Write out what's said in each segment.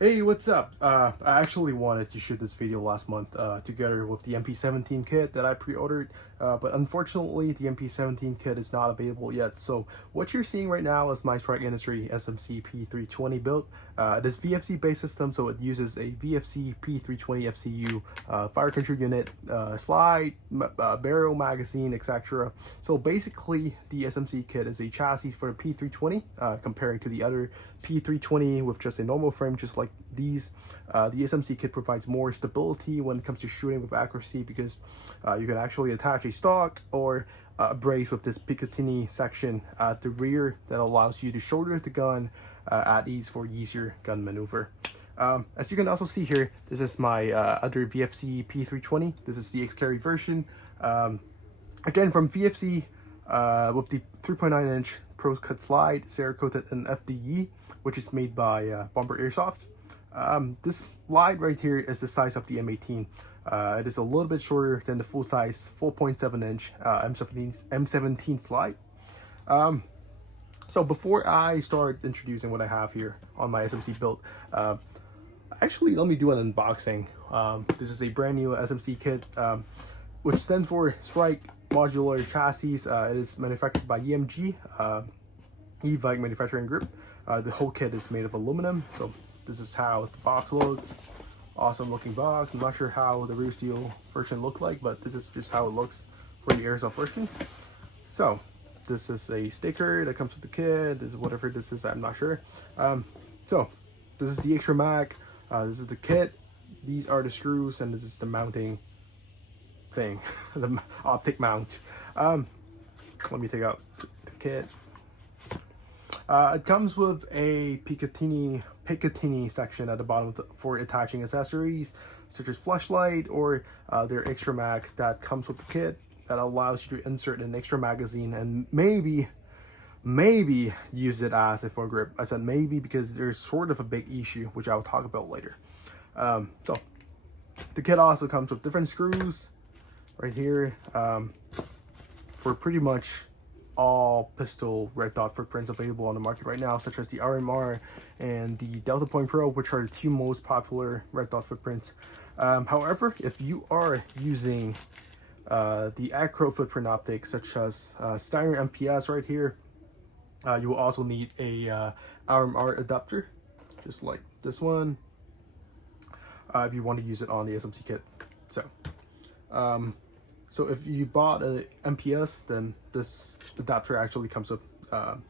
Hey, what's up? I actually wanted to shoot this video last month together with the MP17 kit that I pre-ordered, but unfortunately the MP17 kit is not available yet. So what you're seeing right now is my Strike Industry SMC P320 build. It is VFC based system, so it uses a VFC P320 FCU fire control unit, slide, barrel, magazine, etc. So basically the SMC kit is a chassis for the P320 comparing to the other P320 with just a normal frame, just like these. The SMC kit provides more stability when it comes to shooting with accuracy because you can actually attach a stock or a brace with this Picatinny section at the rear that allows you to shoulder the gun at ease for easier gun maneuver. As you can also see here, this is my other VFC P320. This is the X-Carry version. Again, from VFC with the 3.9-inch Pro Cut Slide, Cerakoted in FDE, which is made by Bomber Airsoft. This slide right here is the size of the M18. It is a little bit shorter than the full-size 4.7-inch M17 slide. So before I start introducing what I have here on my SMC build, actually let me do an unboxing. This is a brand new SMC kit, which stands for Strike Modular Chassis. It is manufactured by EMG, E-Vike Manufacturing Group. The whole kit is made of aluminum, so this is how the box looks. Awesome looking box. I'm not sure how the rear steel version looked like, but this is just how it looks for the airsoft version. So this is a sticker that comes with the kit. This is whatever this is, I'm not sure. So this is the extra mag. This is the kit. These are the screws, and this is the mounting thing, the optic mount. Let me take out the kit. It comes with a Picatinny section at the bottom for attaching accessories such as flashlight or their extra mag that comes with the kit that allows you to insert an extra magazine and maybe use it as a foregrip. I said maybe because there's sort of a big issue which I'll talk about later. So the kit also comes with different screws right here for pretty much all pistol red dot footprints available on the market right now, such as the RMR and the Delta Point Pro, which are the two most popular red dot footprints. However, if you are using the acro footprint optics, such as Steiner MPS right here, you will also need a RMR adapter, just like this one, if you want to use it on the SMC kit. So if you bought a MPS, then this adapter actually comes with the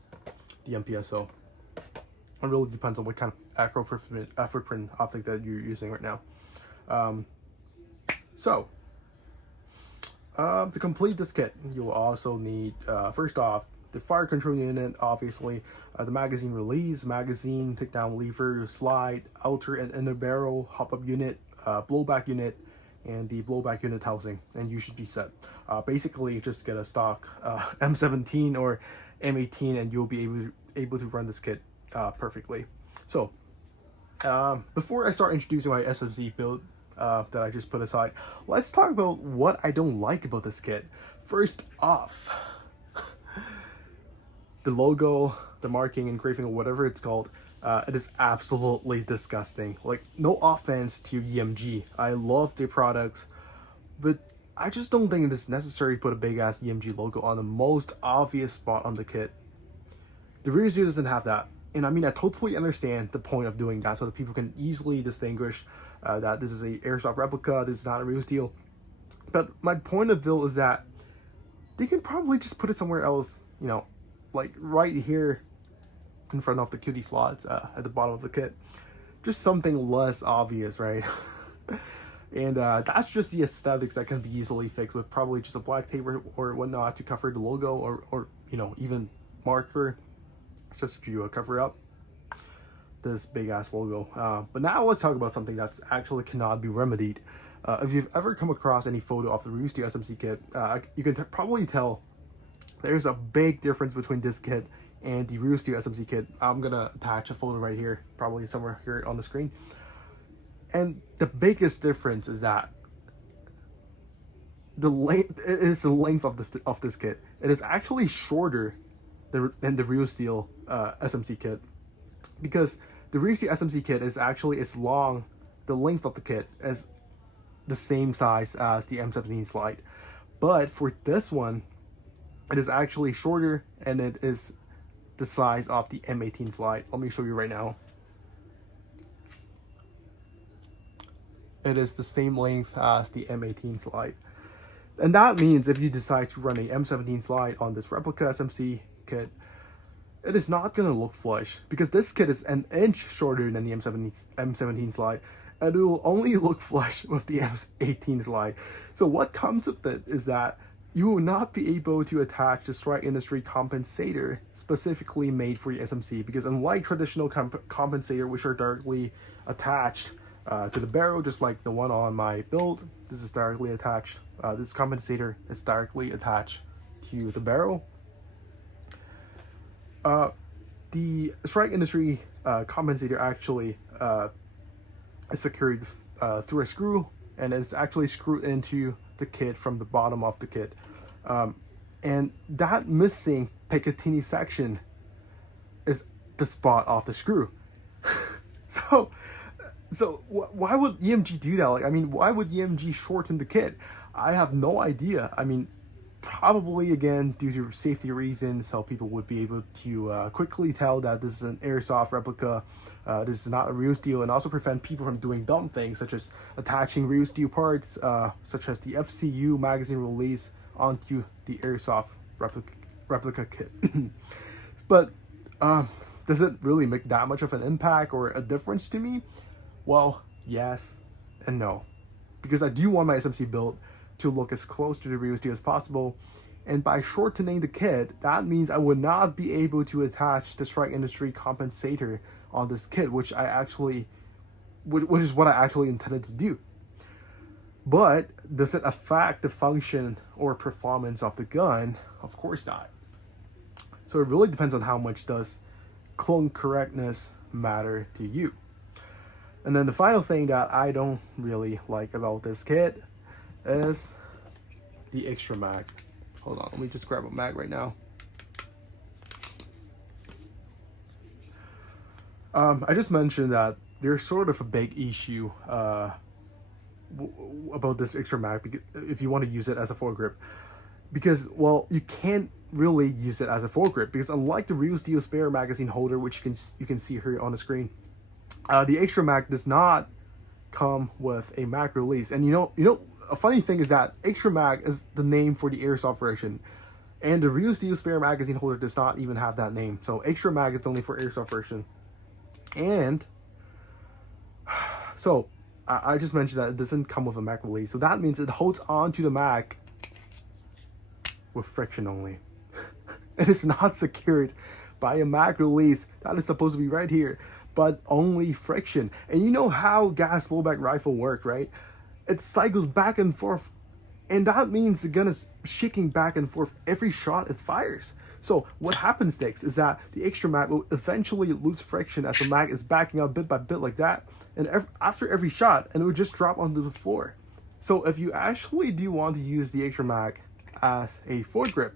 MPS. So it really depends on what kind of acro footprint optic that you're using right now. To complete this kit, you will also need, first off, the fire control unit, obviously, the magazine release, magazine takedown lever, slide, outer and inner barrel, hop-up unit, blowback unit, and the blowback unit housing, and you should be set. Basically, just get a stock M17 or M18 and you'll be able to run this kit perfectly. So before I start introducing my SMC build that I just put aside, let's talk about what I don't like about this kit. First off, the logo, the marking, engraving, or whatever it's called, it is absolutely disgusting. Like, no offense to EMG, I love their products, but I just don't think it is necessary to put a big ass EMG logo on the most obvious spot on the kit. The rear view doesn't have that, and I mean, I totally understand the point of doing that so that people can easily distinguish that this is a airsoft replica, this is not a real steel. But my point of view is that they can probably just put it somewhere else, you know, like right here in front of the QD slots at the bottom of the kit. Just something less obvious, right? And that's just the aesthetics that can be easily fixed with probably just a black tape or whatnot to cover the logo, or you know, even marker, just to cover up this big ass logo. But now let's talk about something that's actually cannot be remedied. If you've ever come across any photo of the real steel SMC kit, you can probably tell there's a big difference between this kit and the real steel SMC kit. I'm gonna attach a photo right here, probably somewhere here on the screen. And the biggest difference is that the length of this kit. It is actually shorter than the real steel SMC kit, because the Reese SMC kit is actually as long, the length of the kit is the same size as the M17 slide, but for this one, it is actually shorter and it is the size of the M18 slide. Let me show you right now. It is the same length as the M18 slide. And that means if you decide to run a M17 slide on this replica SMC kit, it is not going to look flush because this kit is an inch shorter than the M17 slide, and it will only look flush with the M18 slide. So what comes with it is that you will not be able to attach the Strike Industry compensator specifically made for the SMC, because unlike traditional compensator, which are directly attached to the barrel, just like the one on my build, this is directly attached. This compensator is directly attached to the barrel. The Strike Industry compensator actually is secured through a screw, and it's actually screwed into the kit from the bottom of the kit. And that missing Picatinny section is the spot of the screw. So why would EMG do that? Like, I mean, why would EMG shorten the kit? I have no idea. I mean, probably again due to safety reasons, so people would be able to quickly tell that this is an airsoft replica. This is not a real steel, and also prevent people from doing dumb things such as attaching real steel parts, such as the FCU magazine release, onto the airsoft replica kit. But does it really make that much of an impact or a difference to me? Well, yes and no, because I do want my SMC build to look as close to the real steel as possible, and by shortening the kit, that means I would not be able to attach the Strike Industry compensator on this kit, which is what I actually intended to do. But does it affect the function or performance of the gun? Of course not. So it really depends on how much does clone correctness matter to you. And then the final thing that I don't really like about this kit is the extra mag. Hold on, let me just grab a mag right now. I just mentioned that there's sort of a big issue about this extra mag if you want to use it as a foregrip, because, well, you can't really use it as a foregrip, because unlike the real steel spare magazine holder, which you can see here on the screen, the extra mag does not come with a mag release. And you know, a funny thing is that extra mag is the name for the airsoft version, and the real steel spare magazine holder does not even have that name. So extra mag is only for airsoft version. And so I just mentioned that it doesn't come with a mag release, so that means it holds on to the mag with friction only. It is not secured by a mag release that is supposed to be right here, but only friction. And you know how gas blowback rifle work, right? It cycles back and forth, and that means the gun is shaking back and forth every shot it fires. So what happens next is that the extra mag will eventually lose friction as the mag is backing up bit by bit like that, and after every shot, and it will just drop onto the floor. So if you actually do want to use the extra mag as a foregrip,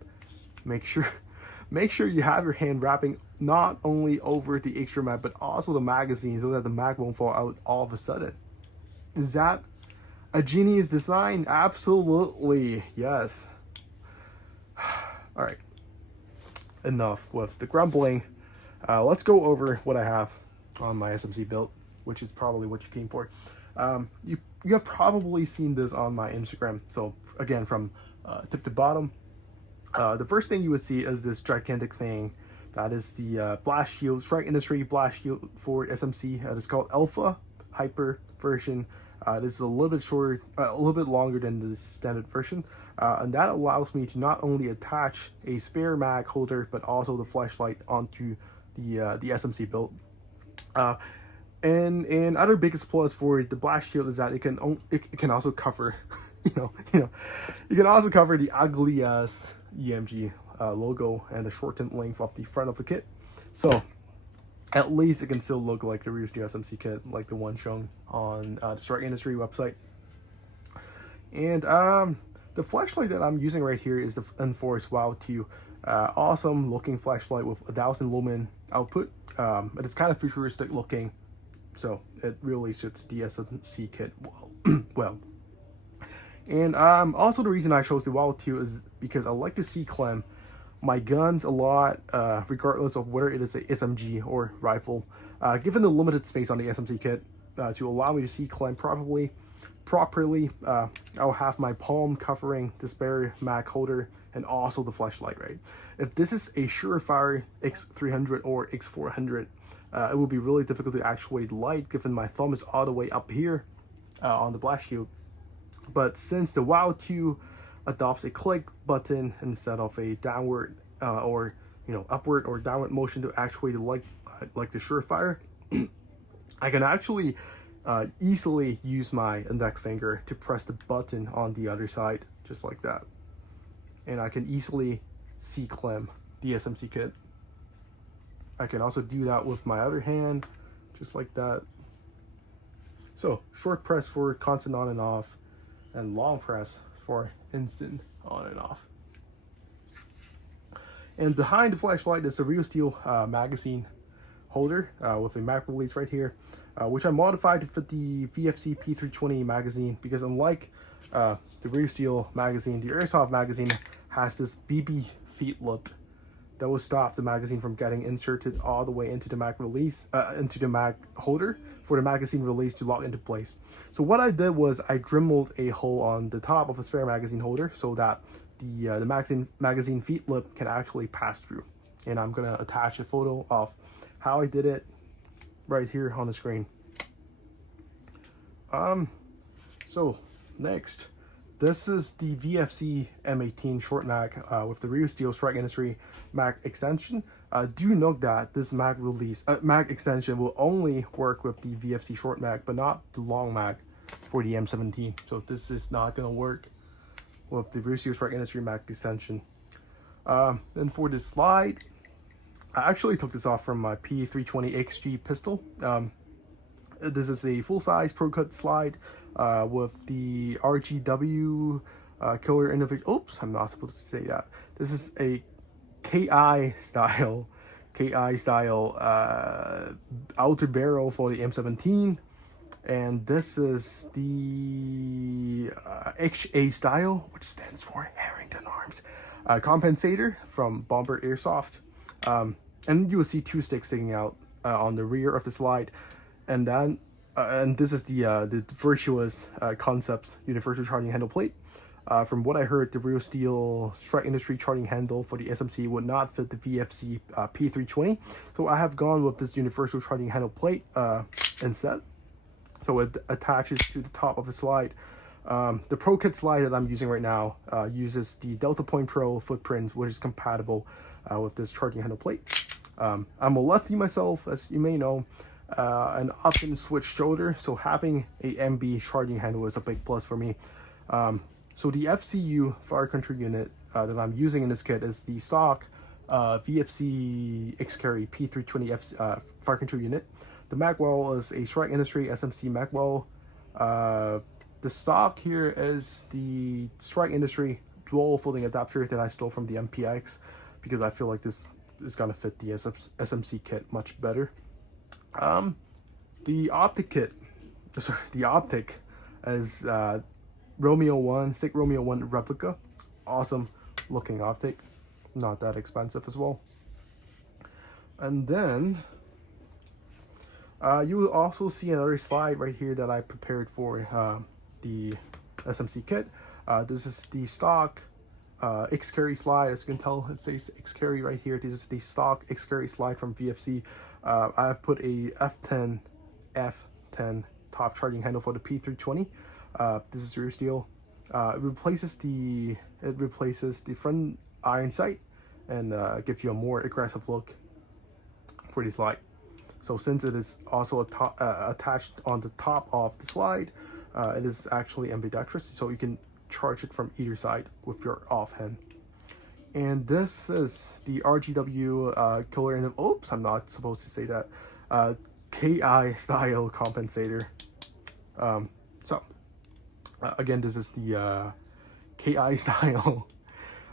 make sure you have your hand wrapping not only over the extra mag but also the magazine, so that the mag won't fall out all of a sudden. Is that a genius design? Absolutely, yes. All right, enough with the grumbling. Let's go over what I have on my SMC build, which is probably what you came for. You have probably seen this on my Instagram. So again, from tip to bottom, the first thing you would see is this gigantic thing. That is the blast shield, Strike Industry blast shield for SMC. It is called Alpha Hyper version. This is a little bit shorter, a little bit longer than the standard version, and that allows me to not only attach a spare mag holder but also the flashlight onto the SMC build. And other biggest plus for the blast shield is that it can also cover, you can also cover the ugly ass EMG logo and the shortened length of the front of the kit. So at least it can still look like the real steel SMC kit, like the one shown on the Strike Industry website. And the flashlight that I'm using right here is the Enforce WOW 2. Awesome looking flashlight with 1,000 lumen output. It is kind of futuristic looking, so it really suits the SMC kit well. well. And also the reason I chose the Wild 2 is because I like to see clam my guns a lot, regardless of whether it is a SMG or rifle. Given the limited space on the SMC kit, to allow me to see clam properly, I'll have my palm covering the spare mag holder and also the flashlight, right? If this is a Surefire X300 or X400, it will be really difficult to actuate light given my thumb is all the way up here on the blast shield. But since the Wild 2 adopts a click button instead of a downward or upward or downward motion to actuate the light, like the Surefire, I can actually easily use my index finger to press the button on the other side, just like that. And I can easily see clam the SMC kit. I can also do that with my other hand, just like that. So short press for constant on and off, and long press for instant on and off. And behind the flashlight is the real steel magazine holder with a mag release right here, which I modified to fit the VFC P320 magazine, because unlike the real steel magazine, the airsoft magazine has this BB feet lip that will stop the magazine from getting inserted all the way into the mag release, into the mag holder for the magazine release to lock into place. So what I did was I dremeled a hole on the top of the spare magazine holder so that the magazine feet lip can actually pass through. And I'm gonna attach a photo of how I did it right here on the screen. So next, this is the VFC M18 short mag with the real steel Strike Industry mag extension. Do note that this mag extension will only work with the VFC short mag, but not the long mag for the M17. So this is not gonna work with the real steel Strike Industry mag extension. And for this slide, I actually took this off from my P320 XG pistol. This is a full-size Pro Cut slide with the RGW killer individual. Oops, I'm not supposed to say that. This is a KI style outer barrel for the M17, and this is the HA style, which stands for Harrington Arms, compensator from Bomber Airsoft. And you will see two sticks sticking out on the rear of the slide, and then and this is the Virtuous Concepts universal charging handle plate. From what I heard, the real steel Strike Industry charging handle for the SMC would not fit the VFC P320, so I have gone with this universal charging handle plate instead. So it attaches to the top of the slide. The Pro Kit slide that I'm using right now uses the Delta Point Pro footprint, which is compatible with this charging handle plate. I'm a lefty myself, as you may know, and often switch shoulder, so having a MB charging handle is a big plus for me. So the FCU fire control unit that I'm using in this kit is the stock VFC X-Carry P320 fire control unit. The magwell is a Strike Industry SMC magwell. The stock here is the Strike Industry dual folding adapter that I stole from the MPX, because I feel like this is gonna fit the SMC kit much better. The optic is Romeo 1, SIG Romeo 1 replica. Awesome looking optic, not that expensive as well. And then you will also see another slide right here that I prepared for the SMC kit. This is the stock X-Carry slide. As you can tell, it says X-Carry right here. This is the stock X-Carry slide from VFC. I have put a F10 top charging handle for the P320. This is rear steel. It replaces the front iron sight and gives you a more aggressive look for the slide. So since it is also attached on the top of the slide, it is actually ambidextrous, so you can charge it from either side with your offhand. And this is the RGW killer, and oops, I'm not supposed to say that, KI style compensator. Again, this is the KI style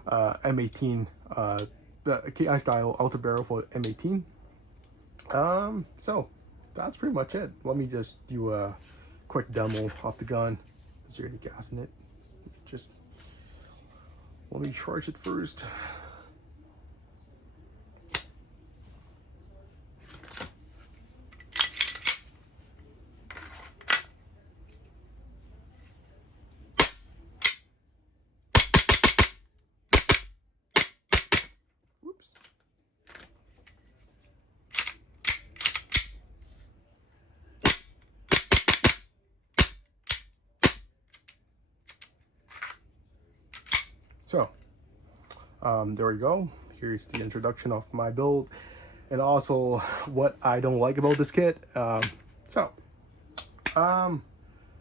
M18 the KI style Alta Barrel for M18. So that's pretty much it. Let me just do a quick demo of the gun. Is there any gas in it? Just let me charge it first. Whoops. So, there we go. Here's the introduction of my build, and also what I don't like about this kit.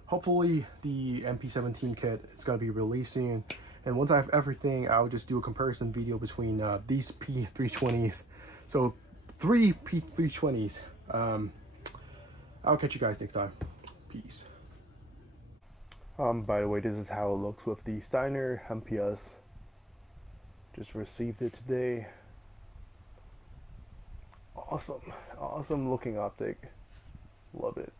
Hopefully the MP17 kit is gonna be releasing, and once I have everything, I'll just do a comparison video between these P320s. So 3 P320s. I'll catch you guys next time. Peace. By the way, this is how it looks with the Steiner MPS. Just received it today. Awesome looking optic. Love it.